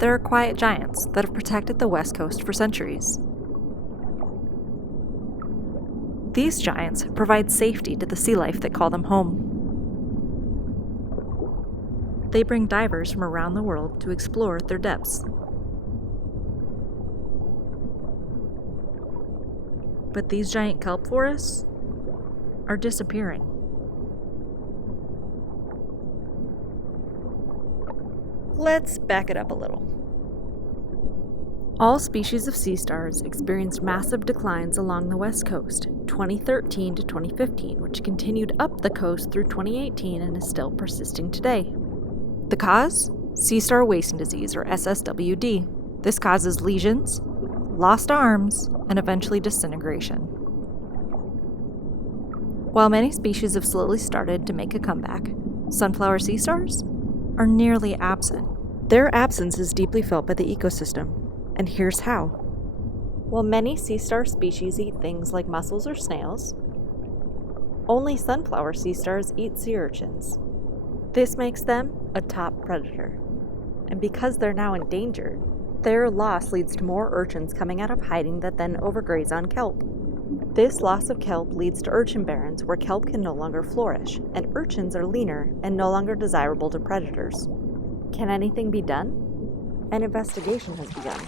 There are quiet giants that have protected the West Coast for centuries. These giants provide safety to the sea life that call them home. They bring divers from around the world to explore their depths. But these giant kelp forests are disappearing. Let's back it up a little. All species of sea stars experienced massive declines along the West Coast, 2013 to 2015, which continued up the coast through 2018 and is still persisting today. The cause? Sea star wasting disease, or SSWD. This causes lesions, lost arms, and eventually disintegration. While many species have slowly started to make a comeback, sunflower sea stars are nearly absent. Their absence is deeply felt by the ecosystem, and here's how. While many sea star species eat things like mussels or snails, only sunflower sea stars eat sea urchins. This makes them a top predator, and because they're now endangered, their loss leads to more urchins coming out of hiding that then overgraze on kelp. This loss of kelp leads to urchin barrens where kelp can no longer flourish, and urchins are leaner and no longer desirable to predators. Can anything be done? An investigation has begun.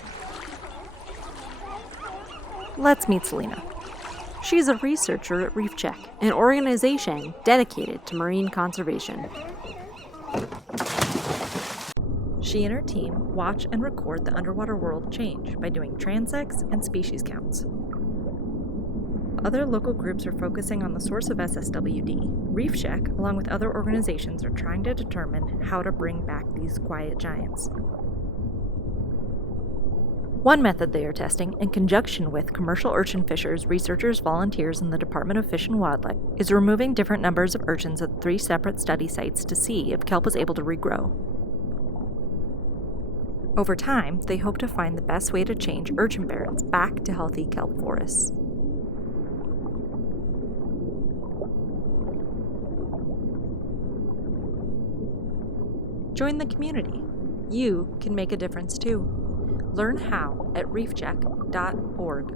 Let's meet Selena. She's a researcher at Reef Check, an organization dedicated to marine conservation. She and her team watch and record the underwater world change by doing transects and species counts. Other local groups are focusing on the source of SSWD. Reef Check, along with other organizations, are trying to determine how to bring back these quiet giants. One method they are testing, in conjunction with commercial urchin fishers, researchers, volunteers, and the Department of Fish and Wildlife, is removing different numbers of urchins at 3 separate study sites to see if kelp is able to regrow. Over time, they hope to find the best way to change urchin barrens back to healthy kelp forests. Join the community. You can make a difference too. Learn how at reefcheck.org.